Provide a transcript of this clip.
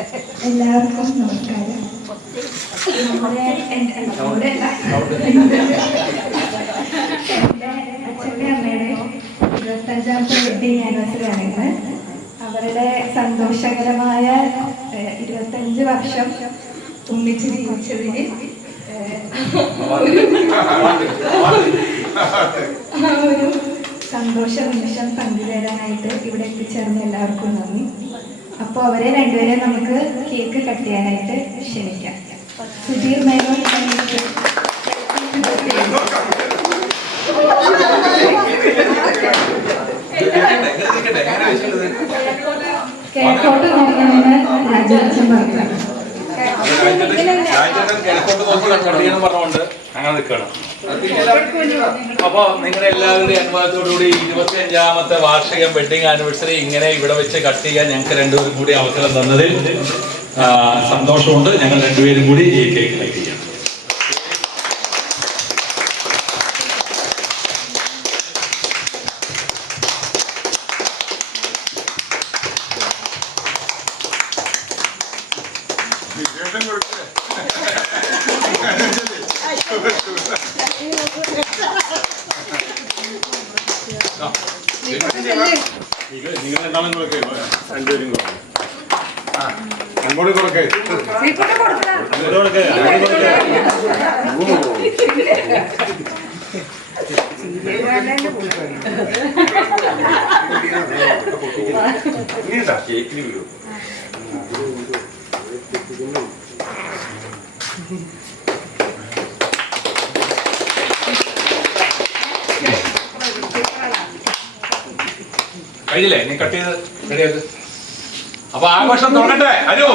എല്ലാവർക്കും നമസ്കാരം. എൻ്റെ അച്ഛൻ്റെ അമ്മയുടെ 25ാമത്തെ വെഡിങ് ആനിവേഴ്സറി ആണിന്ന്. അവരുടെ സന്തോഷകരമായ 25 വർഷം ഒന്നിച്ച് ജീവിച്ചതിന് ഒരു സന്തോഷ നിമിഷം പങ്കുചേരാനായിട്ട് ഇവിടെ എത്തിച്ചേർന്ന എല്ലാവർക്കും നന്ദി. അപ്പോൾ അവരെ രണ്ടുപേരെ നമുക്ക് കേക്ക് കട്ട് ചെയ്യാനായിട്ട് ക്ഷണിക്കാം. സുധീർ മേനോൻ കിഴക്കോട്ട് നോക്കണമെന്ന് രാജാച്ചൻ പറഞ്ഞു. പറഞ്ഞുകൊണ്ട് അങ്ങനെ നിൽക്കണം. അപ്പൊ നിങ്ങളുടെ എല്ലാവരുടെയും അനുഭവത്തോടുകൂടി 25ാമത്തെ വാർഷികം വെഡിങ് ആനിവേഴ്സറി ഇങ്ങനെ ഇവിടെ വെച്ച് കട്ട് ചെയ്യാൻ ഞങ്ങൾക്ക് രണ്ടുപേരും കൂടി അവസരം തന്നതിൽ സന്തോഷമുണ്ട്. ഞങ്ങൾ രണ്ടുപേരും കൂടി ഈ കേക്ക് കട്ട് ചെയ്യാം. നിങ്ങൾ എന്താണെന്ന് രണ്ടുപേരും അങ്ങോട്ട് കൊടുക്കേ കേക്കിന് വീഴും. കഴിഞ്ഞില്ലേ? നീ കട്ട് ചെയ്ത് റെഡിയാക്ക്. അപ്പൊ ആഘോഷം തുടങ്ങട്ടെ. അനു